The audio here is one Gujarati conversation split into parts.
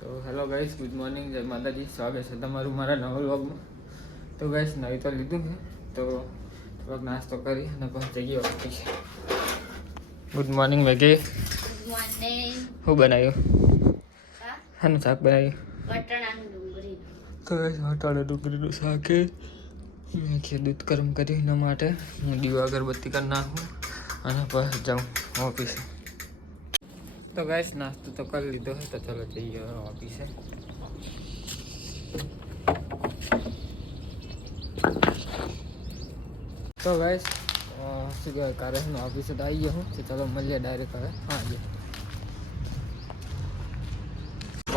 તો હેલો ગાઈસ, ગુડ મોર્નિંગ, જય માતાજી. સ્વાગત છે તમારું મારા નવા વ્લોગમાં. તો ગાઈસ નવી તો લીધું છે, તો થોડોક નાસ્તો કરી અને પછી જઈએ ઓફિસ. ગુડ મોર્નિંગ વેગે. Good morning. શું બનાવ્યું? શાનું શાક બનાવ્યું? વટાણાનું ડુંગળી. તો ગાઈસ વટાણા ડુંગળીનું શાક છે. મેં દૂધ ગરમ કર્યું એના માટે હું દીવા અગરબત્તી કરી નાખું અને પછી જાઉં ઓફિસે. તો ગાઈસ નાસ્તો તો કરી લીધો છે, તો ચલો જઈએ ઓફિસે. તો ગાઈસ શું કહેવાય, કારેસનો ઓફિસે તો આવી ગયો હું, તો ચલો મળીએ ડાયરેક્ટ હવે. હા જે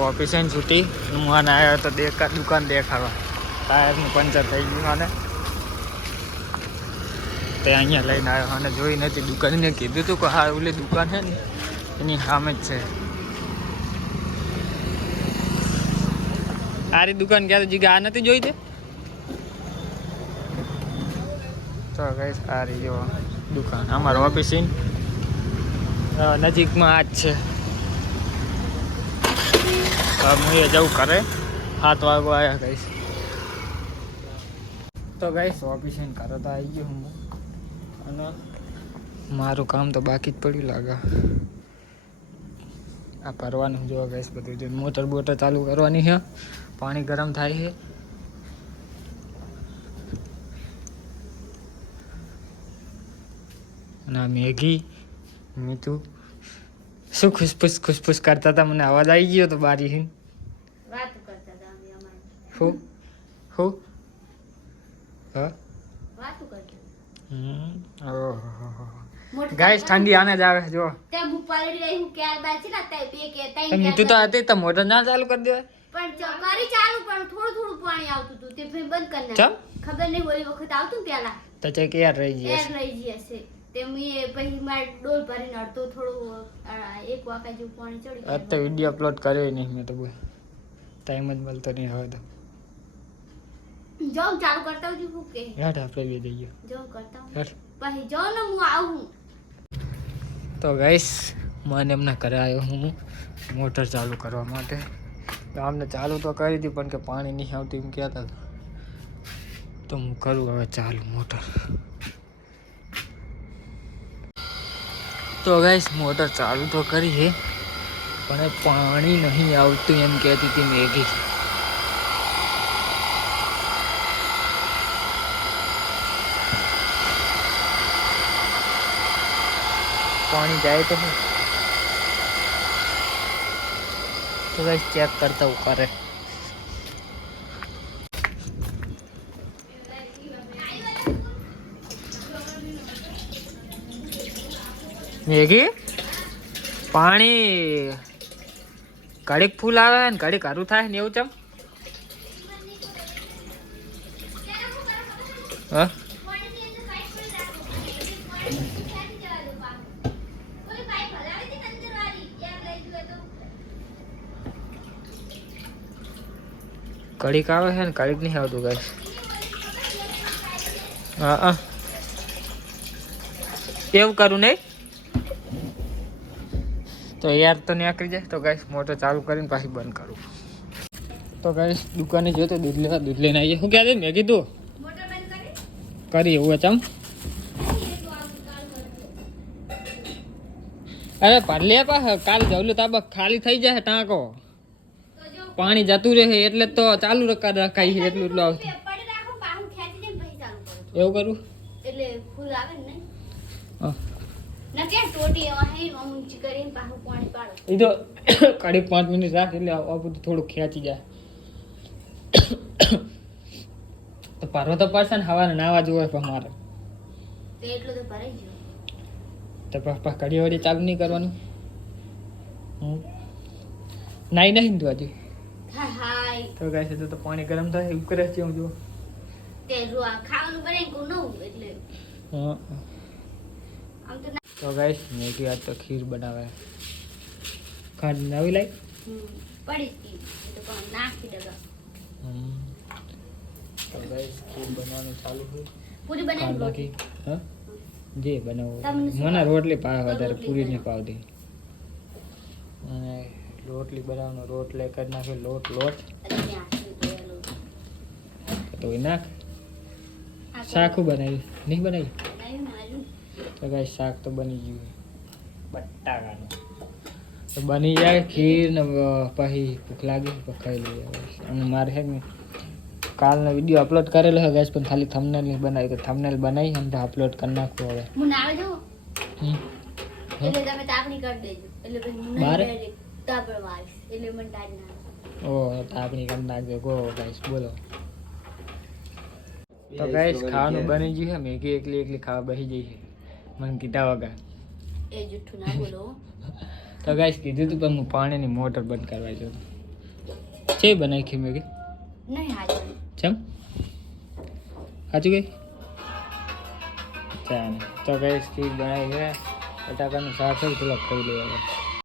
ઓફિસે છૂટી હું આને આવ્યો તો દુકાન દેખાડવા. ટાયરનું પંચર થઈ ગયું અને તે અહીંયા લઈને આવ્યો અને જોઈ નથી દુકાનને. કીધું હતું કે હા ઓલી દુકાન છે ને એની સામે જ છે. આરી દુકાન ક્યાં જગ્યા આ નથી જોઈ તે. તો ગાઈસ આ રહી જો દુકાન, અમારો ઓફિસ નજીકમાં આ જ છે. હું એ જવું કરે 7 વાગવા આવ્યા ગાઈસ. તો ગાઈસ ઓફિસ કરે તો આવી ગયો હું અને મારું કામ તો બાકી જ પડ્યું લાગે. આ કરવાનું જોવા ગાઈસ બધું જો મોટર બોટર ચાલુ કરવાની છે, પાણી ગરમ થાય છે. અને મેગી મીઠું શું ખુશપુશ કરતા હતા, મને અવાજ આવી ગયો તો બારી હિન વાત કરતા હતા અમે અમારે. હું હા વાતું કરતા. ગાઈસ ઠંડી આને જ આવે જો. તે બુક પાડી રહી હું ક્યાર બાજી ના તે બે કે તો તઈ મીઠું તો હતી તો મોટર ના ચાલુ કરી દેવાય. પણ કરી ચાલુ પણ થોડું પાણી આવતું હતું તે ફેર બંધ કરી ચમ નાખ્યું. ખબર નહીં ઓલી વખત આવતું ને પેલા તો ચેક યાર રહી ગઈ એર લઈ ગઈ હશે. તે મેં પછી મારે ડોલ ભરીને અડધો થોડું એક વાકા જેવું પાણી ચડી આજ તો વિડીયો અપલોડ કર્યો નહીં મેં તો, બોલ ટાઈમ જ મળતો નહીં હવે તો. જાઉં ચાલુ કરતા હું શું કે હેઠ આપણે બે જઈએ જાઉં કરતા હું હેઠ. પછી જાઉં ને હું આવું. તો ગાઈસ મને એમના ઘરે આવ્યો હું મોટર ચાલુ કરવા માટે. તો આમને ચાલુ તો કરી હતી પણ કે પાણી નહીં આવતું એમ કહેતા હતા. તો હું કરું હવે ચાલુ મોટર. તો ગાઈસ મોટર ચાલુ તો કરી છે પણ પાણી નહીં આવતું એમ કહેતી હતી મેગી. પાણી જાય તો ગાઈસ ચેક કરતા હું કરે. મેગી પાણી ઘડીક ફૂલ આવે ને ઘડીક હારું થાય ને એવું ચમ. હા કડીક આવે છે ને કડીક નહીં આવતું ગાઈસ. હા એવું કરું નહીં તો યાર તો નીકળી જાય. તો ગાઈસ મોટર ચાલુ કરીને પાછી બંધ કરું. તો ગાઈસ દુકાને જો તો દૂધ લઈને આવીએ. શું કહે મેં કીધું મોટર બંધ કરી એવું ચમ. અરે પાલે પા કાલ જવલું તાબા ખાલી થઈ જાય ટાંકો, પાણી જતું રહે એટલે તો ચાલુ રખાય છે એટલું એટલું આવતું. પડી રાખો પાહું ખેંચી દે પછી ચાલુ કરો એવું કરું એટલે ફૂલ આવે ને. હા ના કે ટોટી એવા હે ઊંચી કરીને પાહું પાણી પાડો. એ તો કડીક 5 મિનિટ રાખ એટલે આ બધું થોડું ખેંચી જાય. તો પારો તો પડશે ને હવાને નાવા જોવે પણ મારે તે એટલું તો ભરાઈ ગયું. તો પાપા કડી વડી ચાલુ નહીં કરવાનું. નાઈ નહીં તું હજી. હા હાય તો ગાય છે તો પાણી ગરમ થાય એવું કરે છે હું જો. તે જો આ ખાવાનું બનાવી કો નવું એટલે હા આમ તો તો ગાઈસ મેગી આજ તો ખીર બનાવે. ખાંડ નવી લાઈ પડી ગઈ તો કોણ નાખી દેગા. તો ગાઈસ ખીર બનાવવાનું ચાલુ છે. પૂરી ખાંડ બનાવી નાખી હા જે બનાવો તમને શું મને રોટલી પાવ ભાવે? વધારે રોટલી પૂરી નહીં બનાવો. પાવતી અને રોટલી બનાવવાનો રોટલે કરી નાખ્યો લોટ લોટ અને હાથથી ધોયેલું. તો એ નાખ આ શાકું બનાવ્યું નહીં બનાવ્યું બનાવ્યું મારું. તો ગાઈસ શાક તો બની ગયું બટાકાનું તો બની જાય ખીર ને પછી ભૂખ લાગી તો ખાઈ લઈએ guys. અને મારે છે ને કાલનો વિડીયો અપલોડ કરેલો છે ગાઈસ પણ ખાલી થંબનેલ નહીં બનાવી તો થંબનેલ બનાવી અને અપલોડ કરી નાખવું હવે હું નાવા જાઉં હમ. એટલે તમે તાપણી કરી દેજો એટલે પછી હું બારે? ડાયરેક્ટ તાપડવા આવીશ એટલે મને ટાઈમ ના લાગે. ઓ આપણી કરી નાખજો ગો ગાઈસ બોલો તો ગાઈસ ખાવાનું બની ગયું છે મેગી એકલી એકલી ખાવા બેસી જઈ છે મને કીધા વગર એ જુઠ્ઠું ના બોલો. તો ગાઈસ કીધું તું પણ હું પાણીની મોટર બંધ કરવા જાઉં છે બનાવી ખી મેગી નહીં હાજર ચમ સાચું ગઈ ચાલે તો ગાઈસ ખીર બનાવી છે બટાકાનું શાક છે થોડોક ખાઈ લઈએ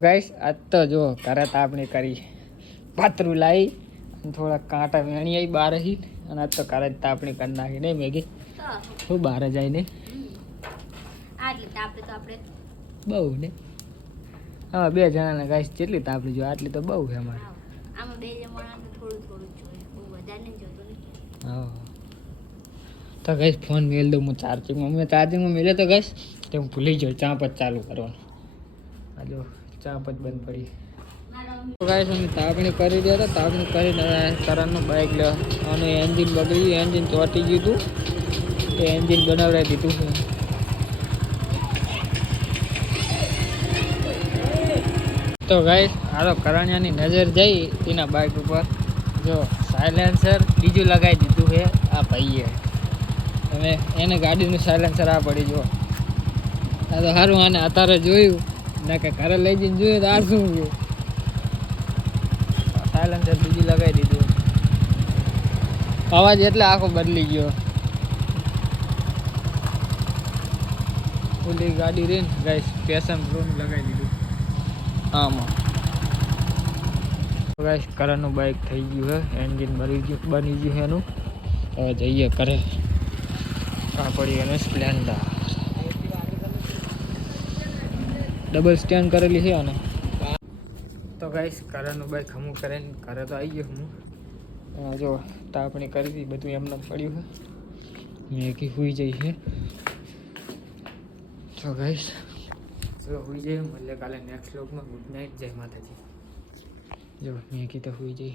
ગાઈસ આજ તો જો ઘરે તાપણી કરી પાતરું લાવી અને થોડા કાંટા વેણી આવી બહાર હી અને આજ તો ઘરે જ તાપણી કરી નાખી નહીં મેગી તો હું બહાર જાય ને આટલે તાપે તો આપણે બહુ ને હા બે જણાને ગાઈસ જેટલી તાપણી જો આટલી તો બહુ છે અમારે આમાં બે જમણાને થોડું થોડું જ જોઈએ બહુ વધારે નહીં જોતું ને. હા તો ગાઈસ ફોન મેલ દઉં હું ચાર્જિંગમાં મેં ચાર્જિંગમાં મેલ્યો તો ગાઈસ તો હું ભૂલી ગયો ચાંપ જ ચાલુ કરવાનું આ જો ચાંપ જ બંધ પડી તો ગાઈસ અમે તાપણી કરી દો તો તાપણી કરીને કરણનું બાઇક લે અને એન્જિન બગડી એન્જિન ચોંટી ગયું હતું એ એન્જિન બનાવડાવી દીધું છે તો ગાઈસ હાલો કરણિયાની નજર જઈ એના બાઇક ઉપર જો સાયલેન્સર બીજું લગાવી દીધું છે આ ભાઈએ અને એને ગાડીનું સાયલેન્સર આ પડી જો આ તો સારું આને અત્યારે જોયું ના કે ઘરે લઈ જઈને જોયું તો આ શું ગયું સાયલેન્સર બીજું લગાવી દીધું અવાજ એટલે આખો બદલી ગયો ઓલી ગાડી રહી ને ગાઈસ પેશન પ્રો લગાવી દીધું આમાં ગાઈસ કરણનું બાઇક થઈ ગયું છે એન્જિન બની ગયું છે એનું હવે જઈએ કરે આ પડી અને સ્પ્લેન્ડર ડબલ સ્ટેન્ડ કરેલી છે અને તો ગાઈસ કરણનું બાઇક હમું કરે ને ઘરે તો આવી ગયો હું જો તાપણી કરી હતી બધું એમને પડ્યું છે મેગી સુઈ જઈ છે તો ગાઈસ ચલો સુઈ જઈએ મળીએ કાલે નેક્સ્ટ વ્લોગમાં ગુડ નાઇટ જય માતાજી જો મેગી તો સુઈ જઈ